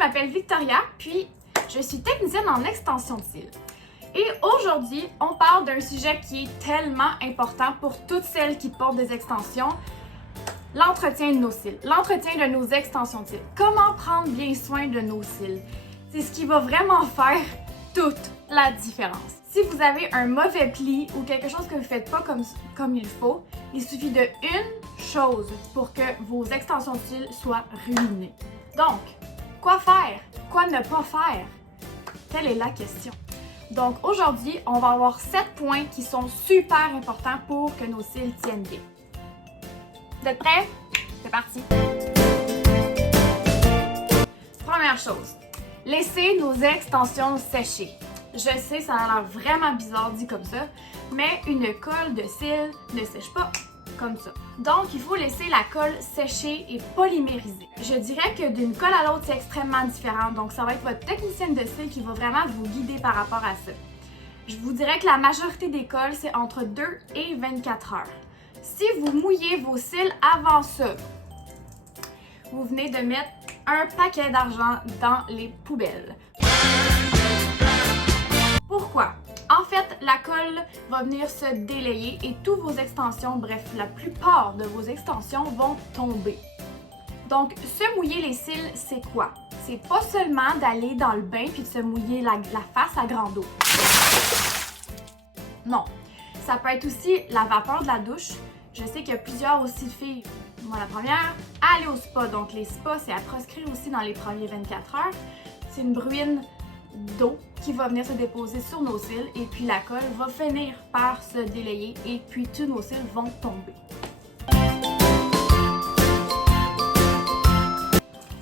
m'appelle Victoria, puis je suis technicienne en extension de cils. Et aujourd'hui, on parle d'un sujet qui est tellement important pour toutes celles qui portent des extensions, l'entretien de nos cils, l'entretien de nos extensions de cils. Comment prendre bien soin de nos cils? C'est ce qui va vraiment faire toute la différence. Si vous avez un mauvais pli ou quelque chose que vous ne faites pas comme il faut, il suffit de une chose pour que vos extensions de cils soient ruinées. Donc, quoi faire? Quoi ne pas faire? Telle est la question. Donc aujourd'hui, on va avoir 7 points qui sont super importants pour que nos cils tiennent bien. Vous êtes prêts? C'est parti! Première chose, laissez nos extensions sécher. Je sais, ça a l'air vraiment bizarre dit comme ça, mais une colle de cils ne sèche pas comme ça. Donc, il faut laisser la colle sécher et polymériser. Je dirais que d'une colle à l'autre, c'est extrêmement différent. Donc, ça va être votre technicienne de cils qui va vraiment vous guider par rapport à ça. Je vous dirais que la majorité des colles, c'est entre 2 et 24 heures. Si vous mouillez vos cils avant ça, vous venez de mettre un paquet d'argent dans les poubelles. Pourquoi? En fait, la colle va venir se délayer et toutes vos extensions, bref, la plupart de vos extensions vont tomber. Donc, se mouiller les cils, c'est quoi? C'est pas seulement d'aller dans le bain puis de se mouiller la face à grande eau. Non. Ça peut être aussi la vapeur de la douche. Je sais qu'il y a plusieurs aussi de filles. Moi, la première, aller au spa. Donc, les spas, c'est à proscrire aussi dans les premiers 24 heures. C'est une bruine d'eau qui va venir se déposer sur nos cils et puis la colle va finir par se délayer et puis tous nos cils vont tomber.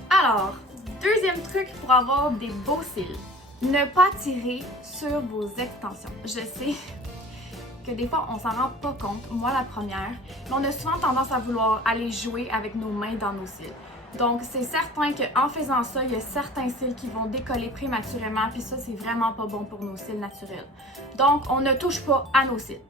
Alors, deuxième truc pour avoir des beaux cils, ne pas tirer sur vos extensions. Je sais que des fois on s'en rend pas compte, moi la première, mais on a souvent tendance à vouloir aller jouer avec nos mains dans nos cils. Donc, c'est certain qu'en faisant ça, il y a certains cils qui vont décoller prématurément, puis ça, c'est vraiment pas bon pour nos cils naturels. Donc, on ne touche pas à nos cils.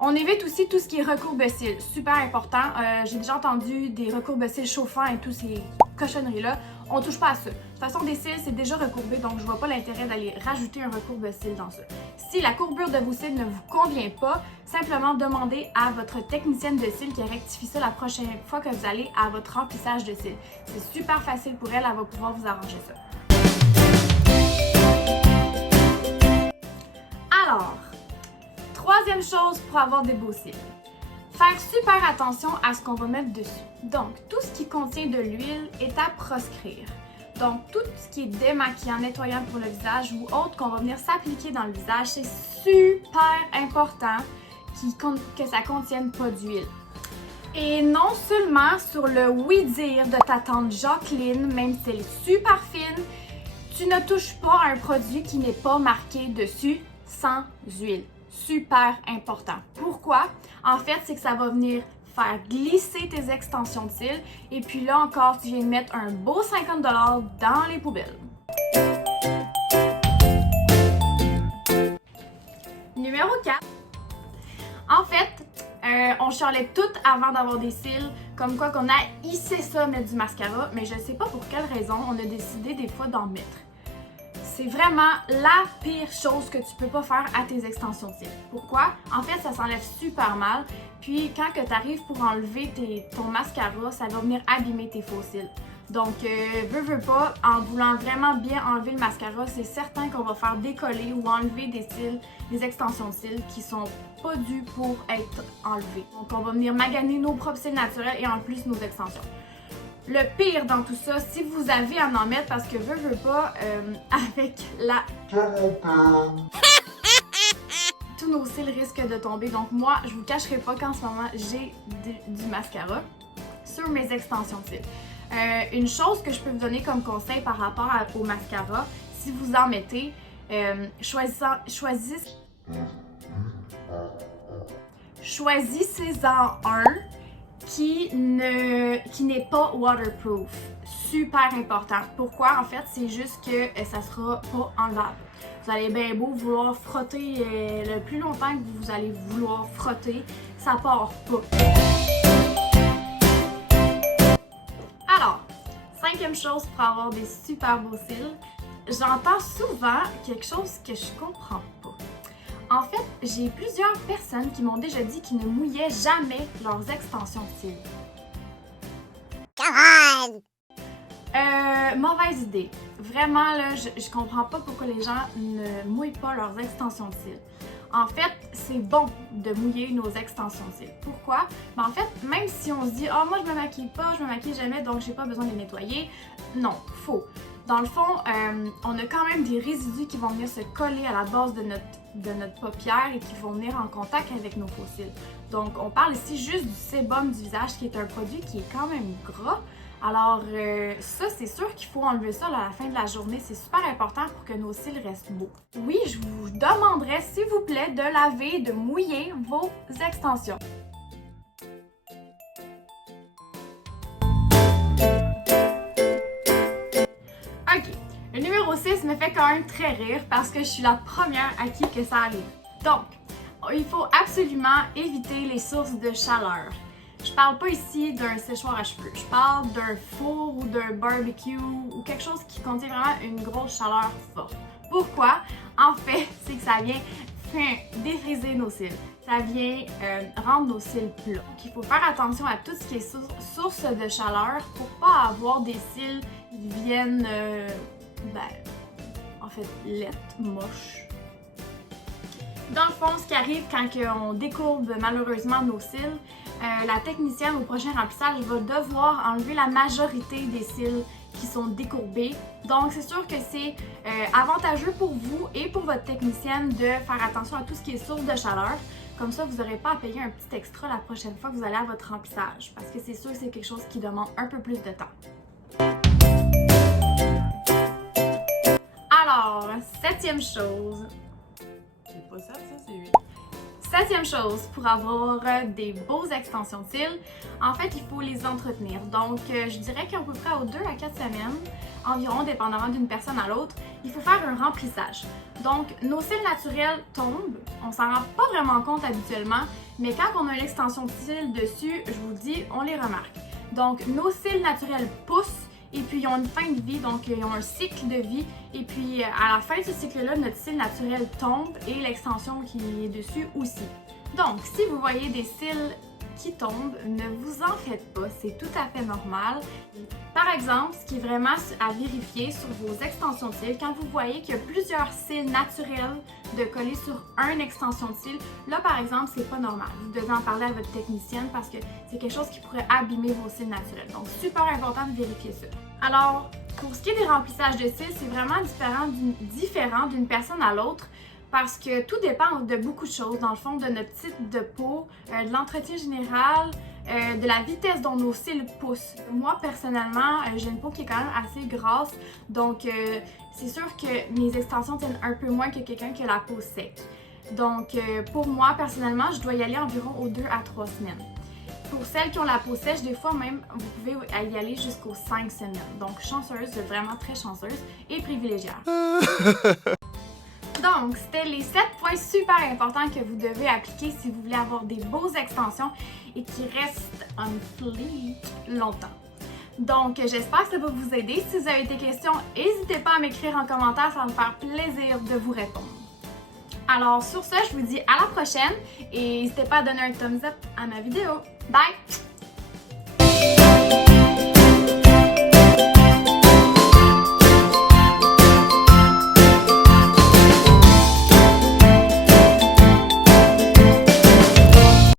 On évite aussi tout ce qui est recourbe-cils, super important. J'ai déjà entendu des recourbe-cils chauffants et toutes ces cochonneries-là. On touche pas à ça. De toute façon, des cils, c'est déjà recourbé, donc je vois pas l'intérêt d'aller rajouter un recourbe-cils dans ça. Si la courbure de vos cils ne vous convient pas, simplement demandez à votre technicienne de cils qui rectifie ça la prochaine fois que vous allez à votre remplissage de cils. C'est super facile pour elle, elle va pouvoir vous arranger ça. Alors, troisième chose pour avoir des beaux cils. Faire super attention à ce qu'on va mettre dessus. Donc, tout ce qui contient de l'huile est à proscrire. Donc, tout ce qui est démaquillant, nettoyant pour le visage ou autre qu'on va venir s'appliquer dans le visage, c'est super important que ça contienne pas d'huile. Et non seulement sur le oui-dire de ta tante Jacqueline, même si elle est super fine, tu ne touches pas à un produit qui n'est pas marqué dessus sans huile. Super important. Pourquoi? En fait, c'est que ça va venir faire glisser tes extensions de cils et puis là encore, tu viens de mettre un beau 50$ dans les poubelles. Numéro 4. En fait, on chialait toutes avant d'avoir des cils, comme quoi qu'on a hissé ça mettre du mascara, mais je sais pas pour quelle raison on a décidé des fois d'en mettre. C'est vraiment la pire chose que tu peux pas faire à tes extensions de cils. Pourquoi? En fait, ça s'enlève super mal. Puis quand tu arrives pour enlever ton mascara, ça va venir abîmer tes faux cils. Donc, veux pas, en voulant vraiment bien enlever le mascara, c'est certain qu'on va faire décoller ou enlever des cils, des extensions de cils qui sont pas dues pour être enlevées. Donc, on va venir maganer nos propres cils naturels et en plus nos extensions. Le pire dans tout ça, si vous avez à en mettre, parce que veux pas, avec la... tous nos cils risquent de tomber. Donc moi, je vous cacherai pas qu'en ce moment, j'ai du mascara sur mes extensions de cils. Une chose que je peux vous donner comme conseil par rapport au mascara, si vous en mettez, choisissez-en un qui n'est pas waterproof. Super important. Pourquoi? En fait, c'est juste que ça sera pas enlevable. Vous allez bien beau vouloir frotter le plus longtemps que vous allez vouloir frotter, ça part pas. Alors, 5e Deuxième chose pour avoir des super beaux cils, j'entends souvent quelque chose que je comprends pas. En fait, j'ai plusieurs personnes qui m'ont déjà dit qu'ils ne mouillaient jamais leurs extensions de cils. Mauvaise idée. Vraiment, là, je comprends pas pourquoi les gens ne mouillent pas leurs extensions de cils. En fait, c'est bon de mouiller nos extensions de cils. Pourquoi? Ben, en fait, même si on se dit « Ah, moi je me maquille pas, je me maquille jamais, donc j'ai pas besoin de les nettoyer », non, faux. Dans le fond, on a quand même des résidus qui vont venir se coller à la base de notre paupière et qui vont venir en contact avec nos faux cils. Donc, on parle ici juste du sébum du visage qui est un produit qui est quand même gras. Alors, ça, c'est sûr qu'il faut enlever ça à la fin de la journée. C'est super important pour que nos cils restent beaux. Oui, je vous demanderais, s'il vous plaît, de laver, de mouiller vos extensions. Ok, le numéro 6 me fait quand même très rire parce que je suis la première à qui que ça arrive. Donc, il faut absolument éviter les sources de chaleur. Je parle pas ici d'un séchoir à cheveux, je parle d'un four ou d'un barbecue ou quelque chose qui contient vraiment une grosse chaleur forte. Pourquoi? En fait, c'est que ça vient défriser nos cils. Ça vient rendre nos cils plats. Donc, il faut faire attention à tout ce qui est source de chaleur pour pas avoir des cils qui viennent, en fait, laides, moches. Dans le fond, ce qui arrive quand on décourbe malheureusement nos cils, la technicienne au prochain remplissage va devoir enlever la majorité des cils qui sont décourbés. Donc c'est sûr que c'est avantageux pour vous et pour votre technicienne de faire attention à tout ce qui est source de chaleur. Comme ça, vous n'aurez pas à payer un petit extra la prochaine fois que vous allez à votre remplissage. Parce que c'est sûr que c'est quelque chose qui demande un peu plus de temps. Alors, septième chose. C'est pas ça, c'est 8. Septième chose, pour avoir des beaux extensions de cils, en fait, il faut les entretenir. Donc, je dirais qu'à peu près aux 2 à 4 semaines, environ, dépendamment d'une personne à l'autre, il faut faire un remplissage. Donc, nos cils naturels tombent, on s'en rend pas vraiment compte habituellement, mais quand on a une extension de cils dessus, je vous dis, on les remarque. Donc, nos cils naturels poussent, et puis ils ont une fin de vie, donc ils ont un cycle de vie. Et puis à la fin de ce cycle-là, notre cil naturel tombe et l'extension qui est dessus aussi. Donc, si vous voyez des cils qui tombent, ne vous en faites pas, c'est tout à fait normal. Par exemple, ce qui est vraiment à vérifier sur vos extensions de cils, quand vous voyez qu'il y a plusieurs cils naturels de coller sur une extension de cils, là par exemple, c'est pas normal. Vous devez en parler à votre technicienne parce que c'est quelque chose qui pourrait abîmer vos cils naturels. Donc, super important de vérifier ça. Alors, pour ce qui est des remplissages de cils, c'est vraiment différent d'une personne à l'autre. Parce que tout dépend de beaucoup de choses, dans le fond, de notre type de peau, de l'entretien général, de la vitesse dont nos cils poussent. Moi, personnellement, j'ai une peau qui est quand même assez grasse, donc c'est sûr que mes extensions tiennent un peu moins que quelqu'un qui a la peau sec. Donc, pour moi, personnellement, je dois y aller environ aux 2 à 3 semaines. Pour celles qui ont la peau sèche, des fois même, vous pouvez y aller jusqu'aux 5 semaines. Donc, chanceuse, vraiment très chanceuse et privilégiée. Donc, c'était les 7 points super importants que vous devez appliquer si vous voulez avoir des beaux extensions et qui restent on fleek longtemps. Donc, j'espère que ça va vous aider. Si vous avez des questions, n'hésitez pas à m'écrire en commentaire, ça va me faire plaisir de vous répondre. Alors, sur ce, je vous dis à la prochaine et n'hésitez pas à donner un thumbs up à ma vidéo. Bye!